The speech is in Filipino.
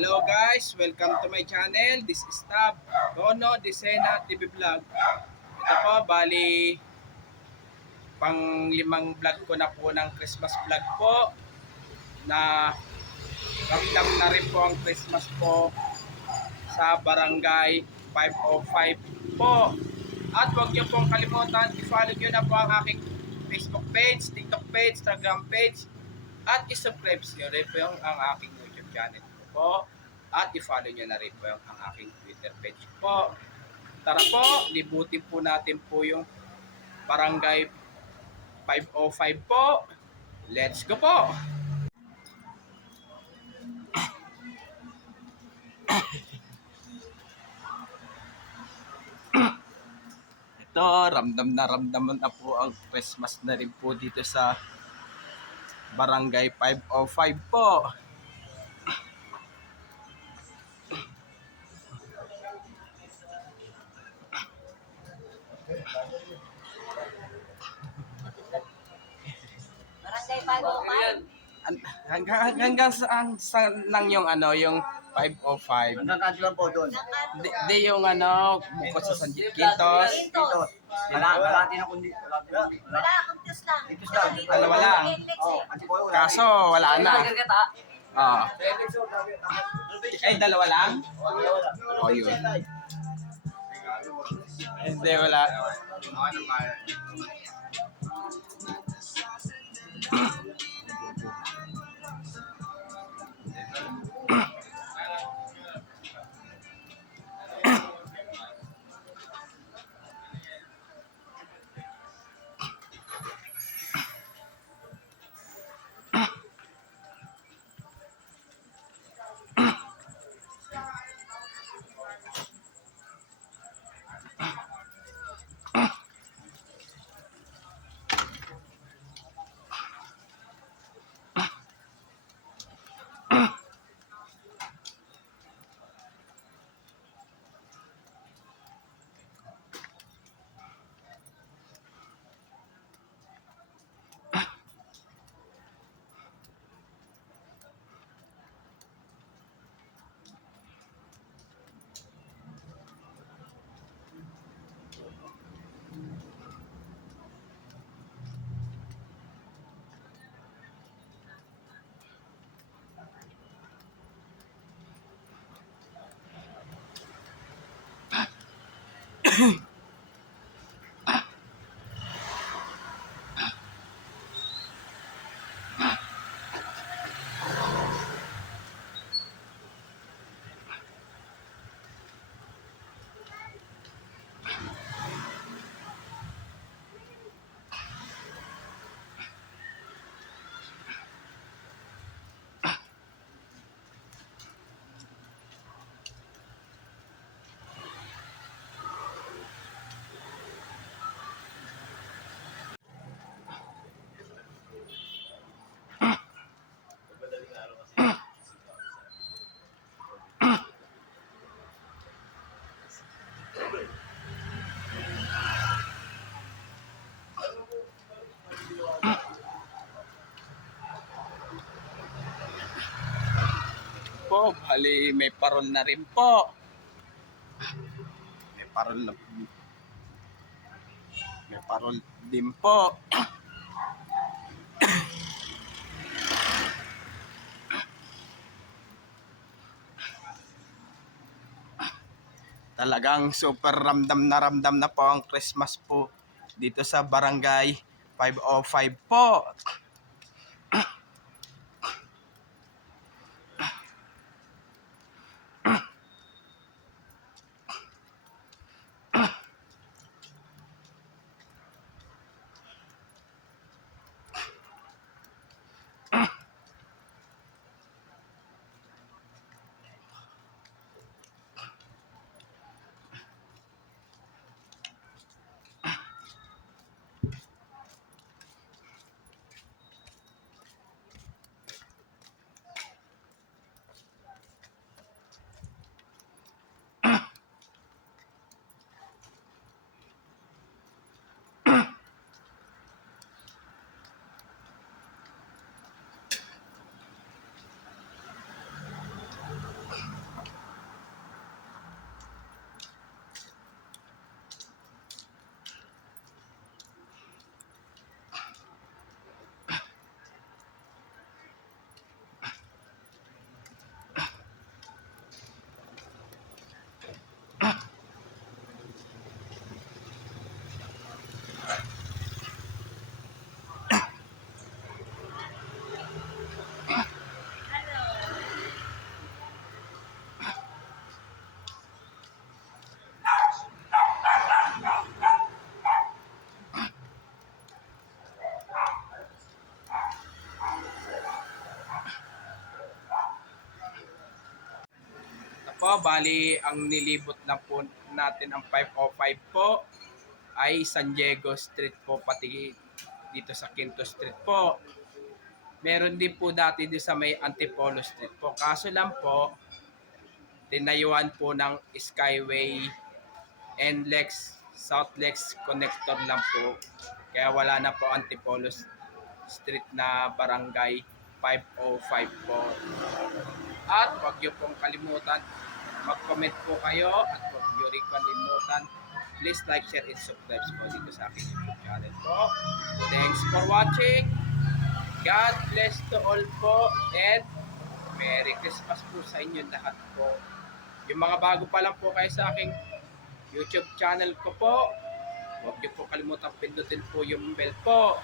Hello guys, welcome to my channel. This is Tab, Tono Desena TV Vlog. Ito po, bali pang limang vlog ko na po ng Christmas vlog po na ramdam na rin po ang Christmas po sa Barangay 505 po. At huwag niyo pong kalimutan, i-follow niyo na po ang aking Facebook page, TikTok page, Instagram page, at i-subscribe niyo rin po ang aking YouTube channel po. At i-follow niyo na rin po ang aking Twitter page po. Tara po, libutin po natin po yung Barangay 505 po. Let's go po! Ito, ramdam na po ang Christmas na rin po dito sa Barangay 505 po. Barangay 505. Hanggang saan lang yung yung 505? Hanggang kanto lang po doon. Di yung bukod sa San Quintos. Dito. Malati na kundi. Wala, kuntos lang. Kuntos lang. Dalawa lang. Oh, Antipolo wala. Kaso wala na. Oo. Ay, dalawa lang? Oh, yun. Hindi, wala. Po, bali may parol na rin po. May parol din po. Talagang super ramdam na po ang Christmas po dito sa Barangay 505 po. po, bali ang nilibot na po natin ang 505 po ay San Diego Street po, pati dito sa Quinto Street po. Meron din po dati dito sa may Antipolo Street po. Kaso lang po, tinayuan po ng Skyway NLEX, South Lex Connector lang po. Kaya wala na po Antipolo Street na barangay 505 po. At huwag niyo pong kalimutan, mag-comment po kayo at huwag niyo rin kalimutan. Please like, share, and subscribe po dito sa aking YouTube channel po. Thanks for watching. God bless to all po and Merry Christmas po sa inyo lahat po. Yung mga bago pa lang po kayo sa aking YouTube channel ko po, huwag niyo po kalimutan pindutin po yung bell po